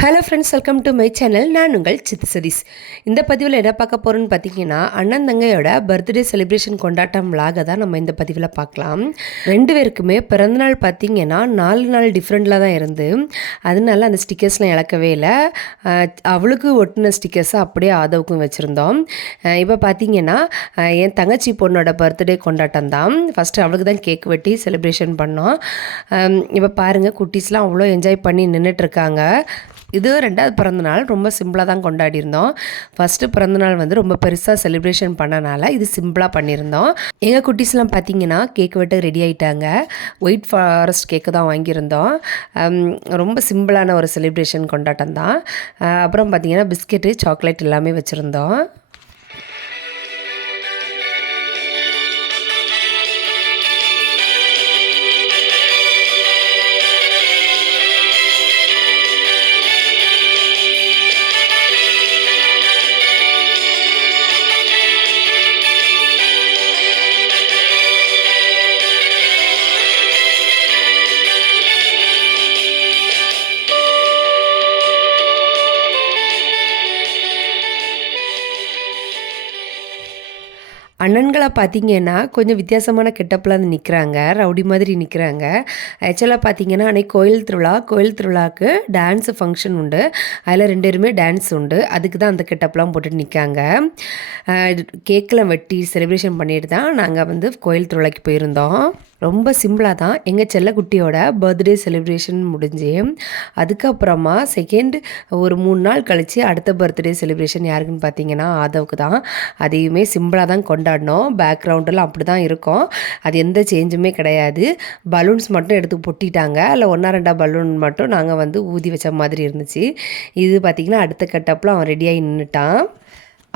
Hello friends welcome to my channel நான் உங்கள் சித்து சதீஷ். இந்த பதிவில் என்ன பார்க்க போகிறோன்னு பார்த்தீங்கன்னா அண்ணன் தங்கையோட பர்த்டே செலிப்ரேஷன் கொண்டாட்டம் விலாக தான் நம்ம இந்த பதிவில் பார்க்கலாம். ரெண்டு பேருக்குமே பிறந்தநாள் பார்த்தீங்கன்னா நாலு நாள் டிஃப்ரெண்டில் தான் இருந்து அதனால அந்த ஸ்டிக்கர்ஸ்லாம் இழக்கவே இல்லை. அவளுக்கு ஒட்டின ஸ்டிக்கர்ஸை அப்படியே ஆதவுக்கும் வச்சுருந்தோம். இப்போ பார்த்தீங்கன்னா என் தங்கச்சி பொண்ணோட பர்த்டே கொண்டாட்டம் தான். ஃபஸ்ட்டு அவளுக்கு தான் கேக் வெட்டி செலிப்ரேஷன் பண்ணோம். இப்போ பாருங்கள் குட்டீஸ்லாம் அவ்வளோ என்ஜாய் பண்ணி நின்றுட்டுருக்காங்க இது ரெண்டாவது பிறந்தநாள் ரொம்ப சிம்பிளாக தான் கொண்டாடி இருந்தோம் ஃபஸ்ட்டு பிறந்தநாள் வந்து ரொம்ப பெருசாக செலிப்ரேஷன் பண்ணனால இது சிம்பிளாக பண்ணியிருந்தோம். எங்கள் குட்டீஸ்லாம் பார்த்தீங்கன்னா கேக் வெட்ட ரெடி ஆகிட்டாங்க ஒயிட் ஃபாரஸ்ட் கேக்கு தான் வாங்கியிருந்தோம். ரொம்ப சிம்பிளான ஒரு செலிப்ரேஷன் கொண்டாட்டம் தான் அப்புறம் பார்த்தீங்கன்னா பிஸ்கெட்டு சாக்லேட் எல்லாமே வச்சுருந்தோம். அண்ணன்களை பார்த்தீங்கன்னா கொஞ்சம் வித்தியாசமான கெட்டப்பில் வந்து நிற்கிறாங்க ரவுடி மாதிரி நிற்கிறாங்க ஆக்சுவலாக பார்த்தீங்கன்னா அன்னைக்கு கோயில் திருவிழா கோயில் திருவிழாவுக்கு டான்ஸு ஃபங்க்ஷன் உண்டு. அதில் ரெண்டு பேருமே டான்ஸ் உண்டு. அதுக்கு தான் அந்த கெட்டப்லாம் போட்டுட்டு நிற்காங்க கேக்கெலாம் வெட்டி செலிப்ரேஷன் பண்ணிட்டு தான் நாங்கள் வந்து கோயில் திருவிழாக்கு போயிருந்தோம். ரொம்ப சிம்பிளாக தான். எங்கள் செல்லக்குட்டியோட பர்த்டே செலிப்ரேஷன் முடிஞ்சு அதுக்கப்புறமா செகண்ட் ஒரு மூணு நாள் கழித்து அடுத்த பர்த்டே செலிப்ரேஷன் யாருக்குன்னு பார்த்தீங்கன்னா ஆதவுக்கு தான். அதையுமே சிம்பிளாக தான் கொண்டாடினோம் பேக்ரவுண்டெல்லாம் அப்படி தான் இருக்கும். அது எந்த சேஞ்சுமே கிடையாது. பலூன்ஸ் மட்டும் எடுத்து பொட்டிட்டாங்க. அதில் ஒன்றா ரெண்டா பலூன் மட்டும் நாங்கள் வந்து ஊதி வச்ச மாதிரி இருந்துச்சு. இது பார்த்திங்கன்னா அடுத்த கட்டப்பில் அவன் ரெடியாகி நின்றுட்டான்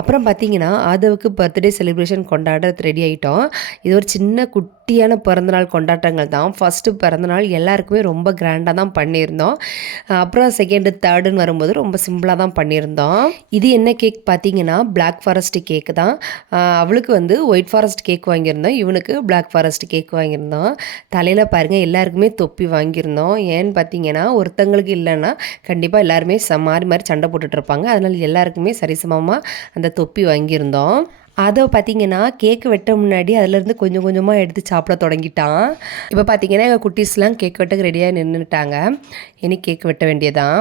அப்புறம் பார்த்தீங்கன்னா ஆதவுக்கு பர்த்டே செலிப்ரேஷன் கொண்டாடுறது ரெடி ஆகிட்டோம் இது ஒரு சின்ன குட்டியான பிறந்தநாள் கொண்டாட்டங்கள் தான். ஃபஸ்ட்டு பிறந்தநாள் எல்லாருக்குமே ரொம்ப கிராண்டாக தான் பண்ணியிருந்தோம். அப்புறம் செகண்டு தேர்டுன்னு வரும்போது ரொம்ப சிம்பிளாக தான் பண்ணியிருந்தோம். இது என்ன கேக் பார்த்தீங்கன்னா பிளாக் ஃபாரஸ்ட் கேக்கு தான். அவளுக்கு வந்து ஒயிட் ஃபாரஸ்ட் கேக் வாங்கியிருந்தோம். இவனுக்கு பிளாக் ஃபாரஸ்ட் கேக் வாங்கியிருந்தோம். தலையில் பாருங்கள் எல்லாருக்குமே தொப்பி வாங்கியிருந்தோம். ஏன்னு பார்த்தீங்கன்னா ஒருத்தங்களுக்கு இல்லைன்னா கண்டிப்பாக எல்லாருமே ச மாறி மாறி சண்டை போட்டுட்டு இருப்பாங்க. எல்லாருக்குமே சரிசமமாக அந்த தொப்பி வாங்கியிருந்தோம். அதை பார்த்தீங்கன்னா கேக்கு வெட்ட முன்னாடி அதுலேருந்து கொஞ்சம் கொஞ்சமாக எடுத்து சாப்பிட தொடங்கிட்டான். இப்போ பார்த்தீங்கன்னா எங்கள் குட்டீஸ்லாம் கேக் வெட்டக்கு ரெடியாக நின்றுட்டாங்க இனி கேக் வெட்ட வேண்டியதான்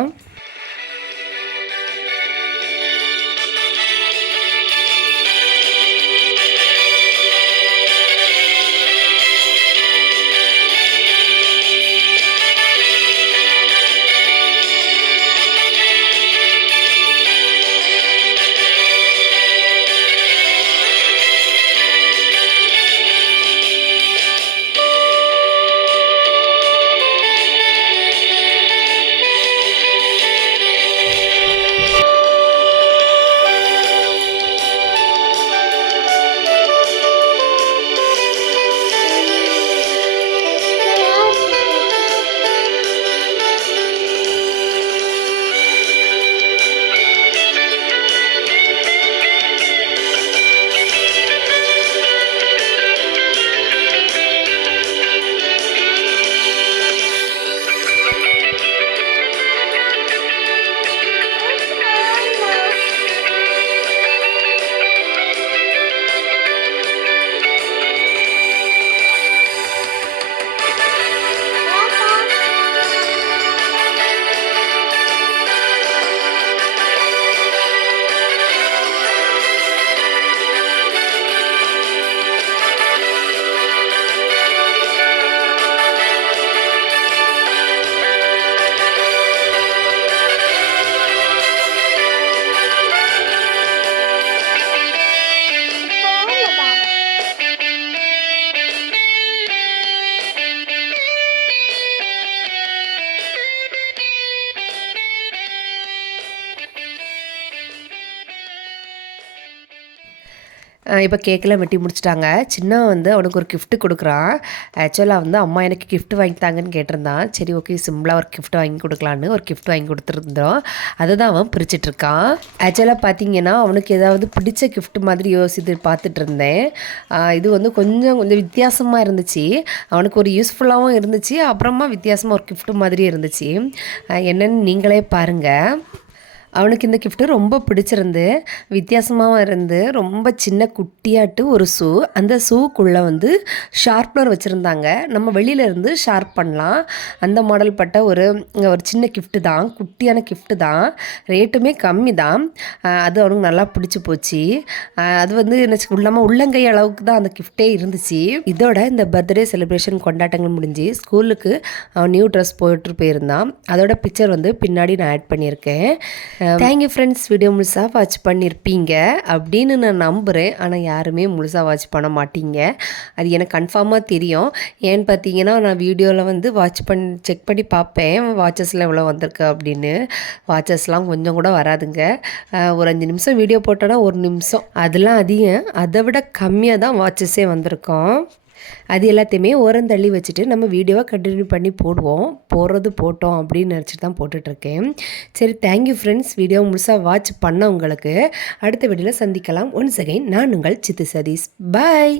இப்போ கேக்கெல்லாம் வெட்டி முடிச்சிட்டாங்க. சின்ன வந்து அவனுக்கு ஒரு கிஃப்ட்டு கொடுக்குறான். ஆக்சுவலாக வந்து அம்மா எனக்கு கிஃப்ட் வாங்கித்தாங்கன்னு கேட்டிருந்தான். சரி ஓகே சிம்பிளாக ஒரு கிஃப்ட் வாங்கி கொடுக்கலான்னு ஒரு கிஃப்ட் வாங்கி கொடுத்துருந்தோம். அதை தான் அவன் பிரிச்சிட்ருக்கான். ஆக்சுவலாக பார்த்தீங்கன்னா அவனுக்கு ஏதாவது பிடிச்ச கிஃப்ட் மாதிரி யோசித்து பார்த்துட்டு இருந்தேன் இது வந்து கொஞ்சம் கொஞ்சம் வித்தியாசமாக இருந்துச்சு. அவனுக்கு ஒரு யூஸ்ஃபுல்லாகவும் இருந்துச்சு. அப்புறமா வித்தியாசமாக ஒரு கிஃப்ட் மாதிரி இருந்துச்சு. என்னென்னு நீங்களே பாருங்கள் அவனுக்கு இந்த கிஃப்ட்டு ரொம்ப பிடிச்சிருந்து வித்தியாசமாகவும் இருந்து ரொம்ப சின்ன குட்டியாட்டு ஒரு ஷூ. அந்த ஷூக்குள்ளே வந்து ஷார்ப்னர் வச்சுருந்தாங்க. நம்ம வெளியில இருந்து ஷார்ப் பண்ணலாம். அந்த மாடல் பட்ட ஒரு ஒரு சின்ன கிஃப்ட்டு தான். குட்டியான கிஃப்ட்டு தான். ரேட்டுமே கம்மி தான். அது அவனுக்கு நல்லா பிடிச்சி போச்சு. அது வந்து என்ன இல்லாமல் உள்ளங்கை அளவுக்கு தான் அந்த கிஃப்டே இருந்துச்சு. இதோட இந்த பர்த்டே செலிப்ரேஷன் கொண்டாட்டங்கள் முடிஞ்சு ஸ்கூலுக்கு அவன் நியூ ட்ரெஸ் போயிட்டு போயிருந்தான். அதோட பிக்சர் வந்து பின்னாடி நான் ஆட் பண்ணியிருக்கேன். தேங்க்யூ ஃப்ரெண்ட்ஸ் வீடியோ முழுசாக வாட்ச் பண்ணியிருப்பீங்க அப்படின்னு நான் நம்புகிறேன் ஆனால் யாருமே முழுசாக வாட்ச் பண்ண மாட்டீங்க. அது எனக்கு கன்ஃபார்மாக தெரியும். ஏன்னு பார்த்தீங்கன்னா நான் வீடியோவில் வந்து வாட்ச் பண்ணி செக் பண்ணி பார்ப்பேன் வாட்சஸில் எவ்வளோ வந்திருக்கு அப்படின்னு. வாட்சஸ்லாம் கொஞ்சம் கூட வராதுங்க. ஒரு அஞ்சு நிமிஷம் வீடியோ போட்டோன்னா ஒரு நிமிஷம். அதெல்லாம் அதிகம். அதை விட கம்மியாக தான் வாட்சஸே வந்திருக்கோம். அது எல்லாத்தையுமே ஓரம் தள்ளி வச்சுட்டு நம்ம வீடியோவை கண்டினியூ பண்ணி போடுவோம். போடுறது போட்டோம் அப்படின்னு நினச்சிட்டு தான் போட்டுட்ருக்கேன். சரி தேங்க்யூ ஃப்ரெண்ட்ஸ் வீடியோ முழுசாக வாட்ச் பண்ண உங்களுக்கு. அடுத்த வீடியோவில் சந்திக்கலாம். ஒன்ஸ் அகைன் நான் உங்கள் சித்து சதீஷ். பாய்